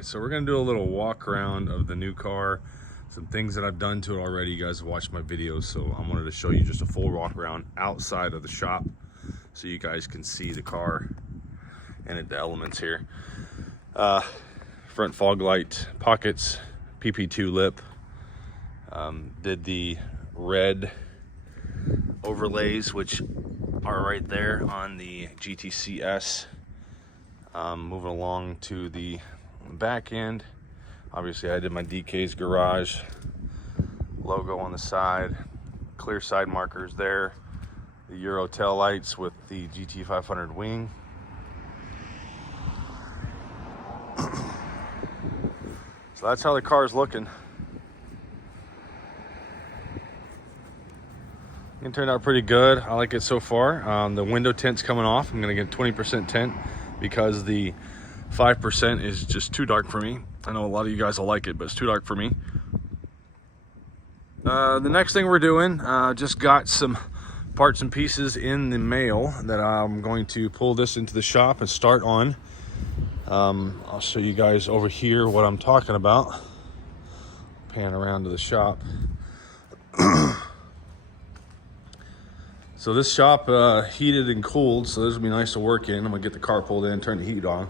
right, so we're gonna do a little walk around of the new car. Some things that I've done to it already. You guys have watched my videos, so I wanted to show you just a full walk around outside of the shop so you guys can see the car and the elements here. Front fog light pockets, PP2 lip. Did the red overlays, which are right there on the GTCS. Moving along to the back end, obviously I did my DK's garage logo on the side, clear side markers there, the Euro tail lights with the GT500 wing. So that's how the car's looking. It turned out pretty good. I like it so far. The window tint's coming off. I'm gonna get 20% tint because the 5% is just too dark for me. I know a lot of you guys will like it, but it's too dark for me. The next thing we're doing, just got some parts and pieces in the mail that I'm going to pull this into the shop and start on. I'll show you guys over here what I'm talking about. Pan around to the shop. So this shop heated and cooled, so this will be nice to work in. I'm gonna get the car pulled in, turn the heat on.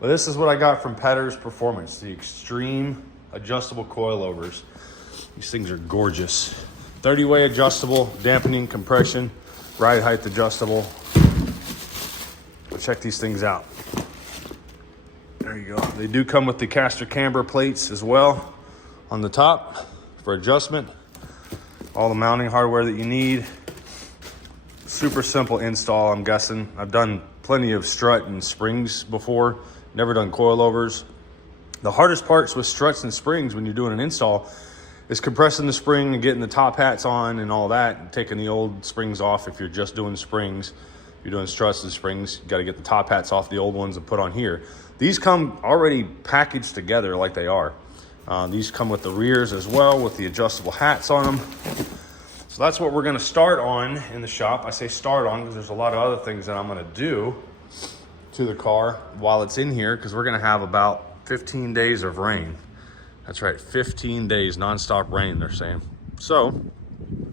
But this is what I got from Pedders Performance, the extreme adjustable coilovers. These things are gorgeous. 30-way adjustable, dampening, compression, ride height adjustable. But check these things out. There you go. They do come with the caster camber plates as well on the top for adjustment. All the mounting hardware that you need. Super simple install, I'm guessing. I've done plenty of strut and springs before, never done coilovers. The hardest parts with struts and springs when you're doing an install is compressing the spring and getting the top hats on and all that, and taking the old springs off if you're just doing springs. If you're doing struts and springs, you gotta get the top hats off the old ones and put on here. These come already packaged together like they are. These come with the rears as well with the adjustable hats on them. So that's what we're gonna start on in the shop. I say start on because there's a lot of other things that I'm gonna do to the car while it's in here, because we're gonna have about 15 days of rain. That's right, 15 days nonstop rain, they're saying. So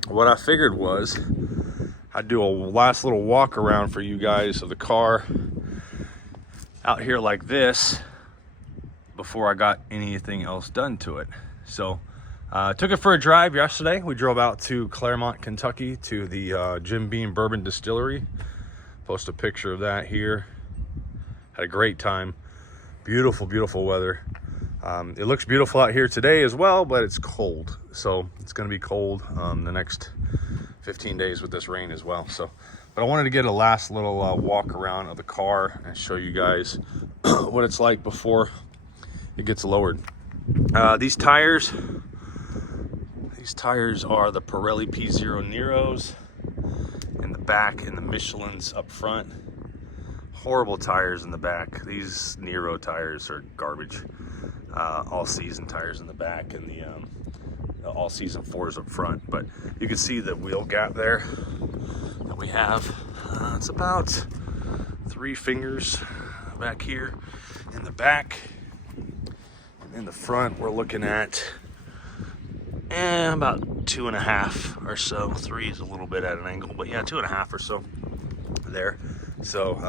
what I figured was I'd do a last little walk around for you guys of the car out here like this before I got anything else done to it. So took it for a drive yesterday. We drove out to Claremont, Kentucky to the Jim Beam Bourbon Distillery. Post a picture of that here. Had a great time. Beautiful, beautiful weather. It looks beautiful out here today as well, but it's cold. So it's gonna be cold the next 15 days with this rain as well. So, but I wanted to get a last little walk around of the car and show you guys what it's like before it gets lowered. These tires are the Pirelli P0 Neros in the back and the Michelin's up front. Horrible tires in the back. These Nero tires are garbage. All season tires in the back and the all season 4s up front. But you can see the wheel gap there that we have. It's about 3 fingers back here in the back. And in the front, we're looking at about 2.5 or so. 3 is a little bit at an angle, but yeah, 2.5 or so there. So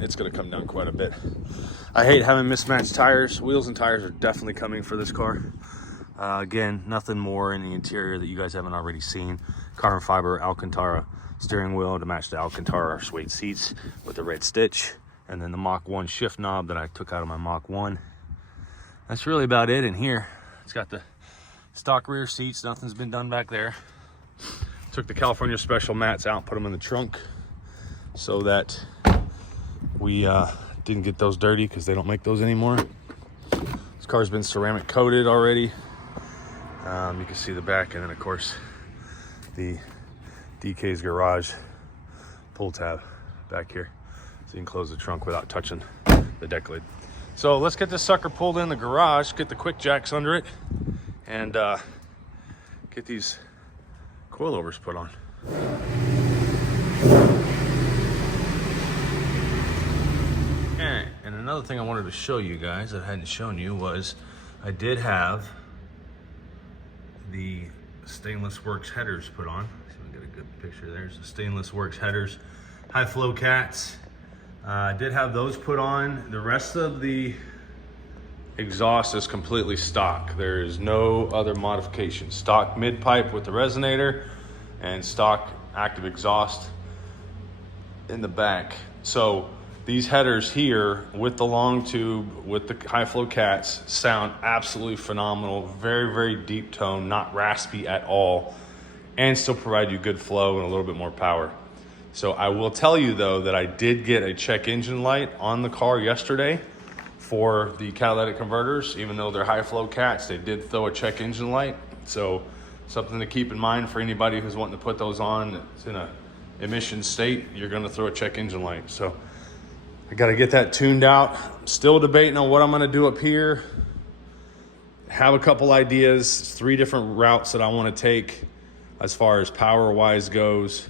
it's gonna come down quite a bit. I hate having mismatched tires. Wheels and tires are definitely coming for this car. Again, nothing more in the interior that you guys haven't already seen. Carbon fiber Alcantara steering wheel to match the Alcantara suede seats with the red stitch, and then the Mach 1 shift knob that I took out of my Mach 1. That's really about it in here. It's got the stock rear seats. Nothing's been done back there. Took the California Special mats out, put them in the trunk so that we didn't get those dirty because they don't make those anymore. This car's been ceramic coated already. You can see the back, and then of course the DK's garage pull tab back here, so you can close the trunk without touching the deck lid. So let's get this sucker pulled in the garage, get the quick jacks under it, and get these coilovers put on. And in a another thing I wanted to show you guys that I hadn't shown you was I did have the Stainless Works headers put on. See if we can get a good picture. There's the Stainless Works headers, high flow cats. I did have those put on. The rest of the exhaust is completely stock. There is no other modification. Stock mid pipe with the resonator and stock active exhaust in the back. So these headers here with the long tube, with the high flow cats, sound absolutely phenomenal. Very, very deep tone, not raspy at all, and still provide you good flow and a little bit more power. So I will tell you though that I did get a check engine light on the car yesterday for the catalytic converters. Even though they're high flow cats, they did throw a check engine light. So something to keep in mind for anybody who's wanting to put those on that's in a emission state, you're gonna throw a check engine light. So I got to get that tuned out. Still debating on what I'm going to do up here. Have a couple ideas, 3 different routes that I want to take as far as power wise goes.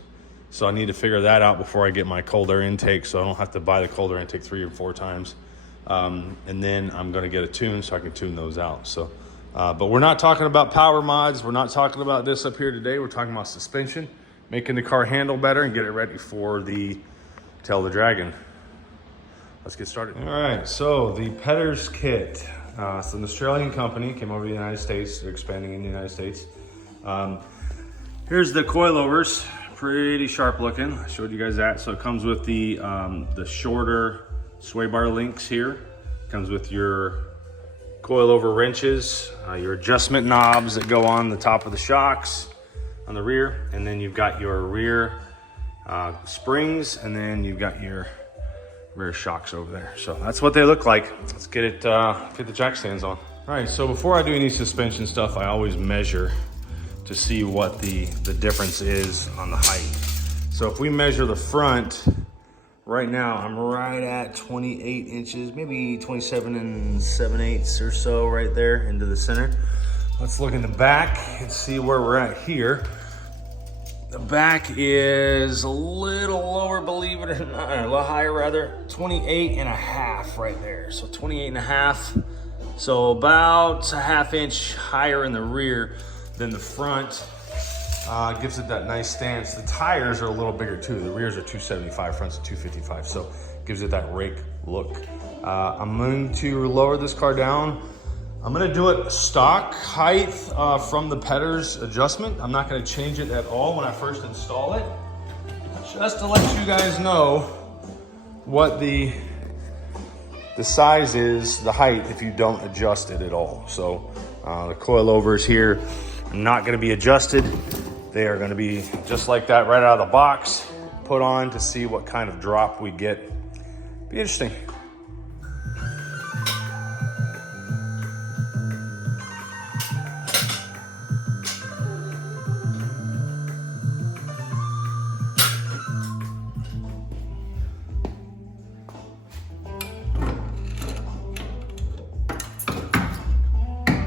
So I need to figure that out before I get my cold air intake, so I don't have to buy the cold air intake 3 or 4 times. And then I'm going to get a tune so I can tune those out. So, but we're not talking about power mods. We're not talking about this up here today. We're talking about suspension, making the car handle better and get it ready for the Tail of the Dragon. Let's get started. All right, so the Pedders kit. It's an Australian company, came over to the United States. They're expanding in the United States. Here's the coilovers, pretty sharp looking. I showed you guys that. So it comes with the shorter sway bar links here. Comes with your coilover wrenches, your adjustment knobs that go on the top of the shocks on the rear. And then you've got your rear springs, and then you've got your rear shocks over there. So that's what they look like. Let's get it, get the jack stands on. All right, so before I do any suspension stuff, I always measure to see what the difference is on the height. So if we measure the front, right now I'm right at 28 inches, maybe 27 and 7/8 or so right there into the center. Let's look in the back and see where we're at here. The back is a little lower, believe it or not, a little higher rather, 28 and a half right there. So 28 and a half. So about a ½ inch higher in the rear than the front. Gives it that nice stance. The tires are a little bigger too. The rears are 275, front's 255. So gives it that rake look. I'm going to lower this car down. I'm gonna do it stock height from the Pedders adjustment. I'm not gonna change it at all when I first install it. Just to let you guys know what the size is, the height, if you don't adjust it at all. So the coilovers here are not gonna be adjusted. They are gonna be just like that right out of the box, put on to see what kind of drop we get. Be interesting.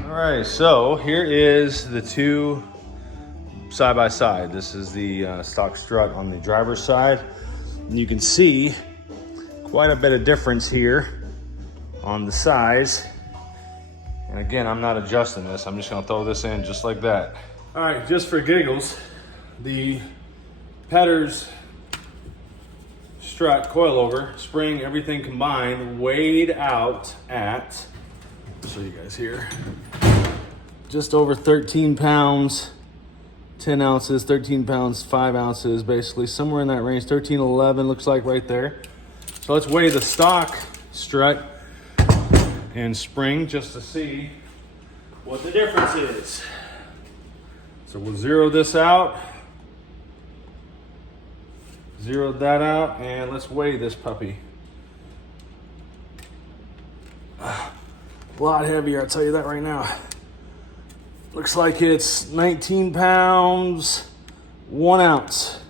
All right, so here is the 2 side by side. This is the stock strut on the driver's side. And you can see quite a bit of difference here on the size. And again, I'm not adjusting this. I'm just gonna throw this in just like that. All right, just for giggles, the Pedders strut coilover, spring, everything combined, weighed out at, I'll show you guys here, just over 13 pounds, 10 ounces, 13 pounds, 5 ounces, basically somewhere in that range, 13, 11 looks like right there. So let's weigh the stock strut and spring just to see what the difference is. So we'll zero this out, zero that out, and let's weigh this puppy. A lot heavier, I'll tell you that right now. Looks like it's 19 pounds, 1 ounce.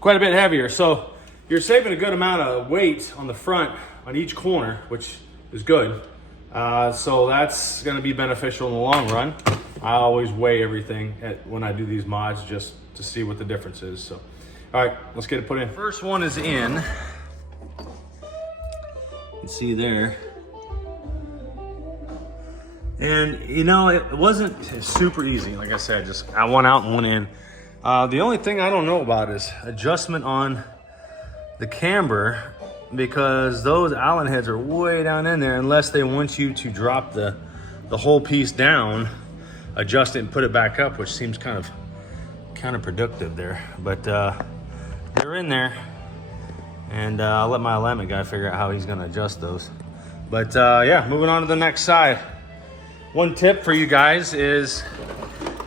Quite a bit heavier. So you're saving a good amount of weight on the front on each corner, which is good. So that's gonna be beneficial in the long run. I always weigh everything when I do these mods just to see what the difference is. So, all right, let's get it put in. First one is in. can see there. And you know, it wasn't super easy. Like I said, just I went out and went in. The only thing I don't know about is adjustment on the camber, because those Allen heads are way down in there, unless they want you to drop the whole piece down, adjust it and put it back up, which seems kind of counterproductive there. But they're in there, and I'll let my alignment guy figure out how he's gonna adjust those. But yeah, moving on to the next side. One tip for you guys is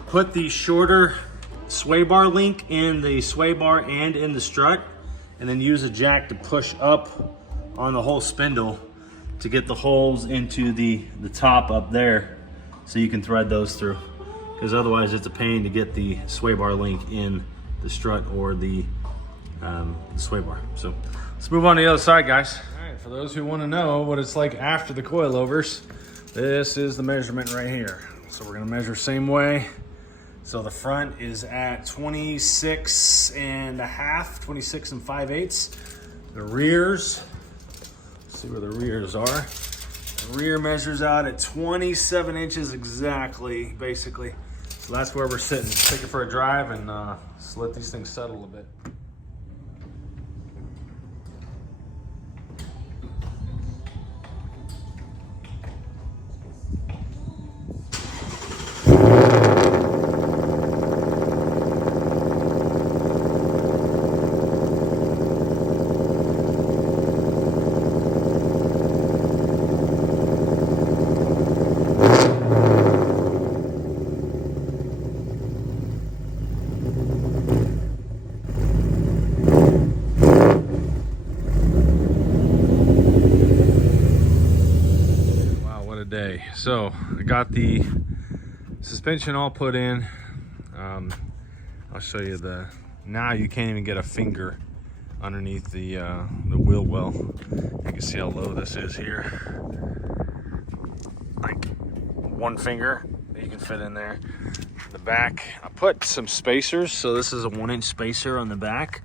put the shorter sway bar link in the sway bar and in the strut, and then use a jack to push up on the whole spindle to get the holes into the top up there, so you can thread those through, because otherwise it's a pain to get the sway bar link in the strut or the sway bar. So let's move on to the other side, guys. All right, for those who want to know what it's like after the coilovers, this is the measurement right here. So we're gonna measure same way. So the front is at 26 and 5/8. The rears, let's see where the rears are. The rear measures out at 27 inches exactly, basically. So that's where we're sitting. Take it for a drive and just let these things settle a bit. Day. So I got the suspension all put in. I'll show you now you can't even get a finger underneath the wheel well. You can see how low this is here. Like one finger you can fit in there. The back, I put some spacers. So this is a 1-inch spacer on the back.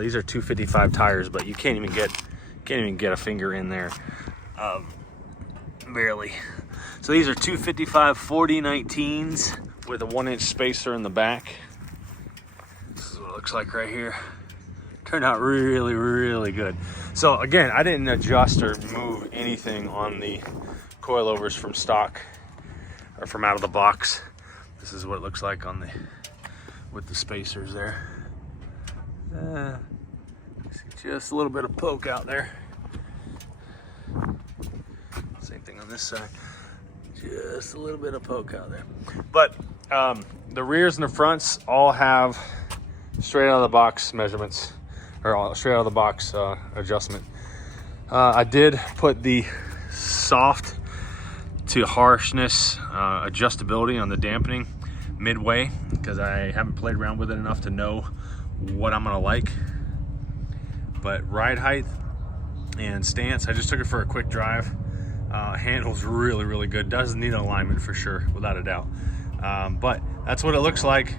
These are 255 tires, but you can't even get a finger in there. Barely. So these are 255 4019s with a 1-inch spacer in the back. This is what it looks like right here. Turned out really, really good. So again, I didn't adjust or move anything on the coilovers from stock or from out of the box. This is what it looks like on with the spacers there. See just a little bit of poke out there. Same thing on this side, just a little bit of poke out there. But the rears and the fronts all have straight out of the box measurements, or straight out of the box adjustment. I did put the soft to harshness adjustability on the dampening midway, because I haven't played around with it enough to know what I'm gonna like. But ride height and stance, I just took it for a quick drive. Handles really, really good. Doesn't need an alignment for sure, without a doubt. But that's what it looks like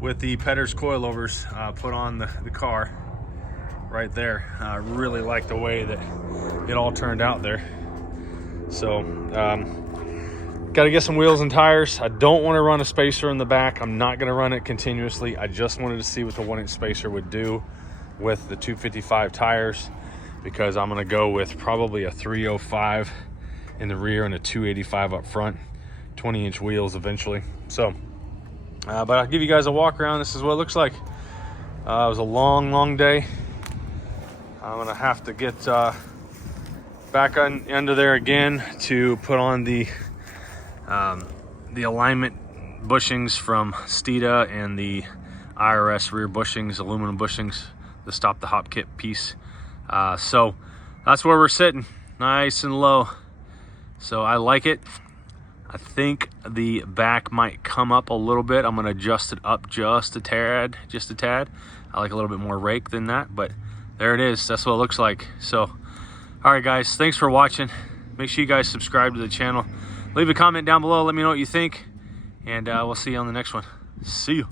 with the Pedders Coilovers put on the car right there. I really like the way that it all turned out there. So, got to get some wheels and tires. I don't want to run a spacer in the back. I'm not going to run it continuously. I just wanted to see what the 1-inch spacer would do with the 255 tires, because I'm going to go with probably a 305 in the rear and a 285 up front, 20-inch wheels eventually. So, but I'll give you guys a walk around. This is what it looks like. It was a long day. I'm gonna have to get back under there again to put on the alignment bushings from Steeda and the IRS rear bushings, aluminum bushings to stop the hop kit piece. So that's where we're sitting, nice and low. So I like it. I think the back might come up a little bit. I'm gonna adjust it up just a tad. I like a little bit more rake than that, but there it is. That's what it looks like. So, all right, guys, thanks for watching. Make sure you guys subscribe to the channel. Leave a comment down below. Let me know what you think, and we'll see you on the next one. See you.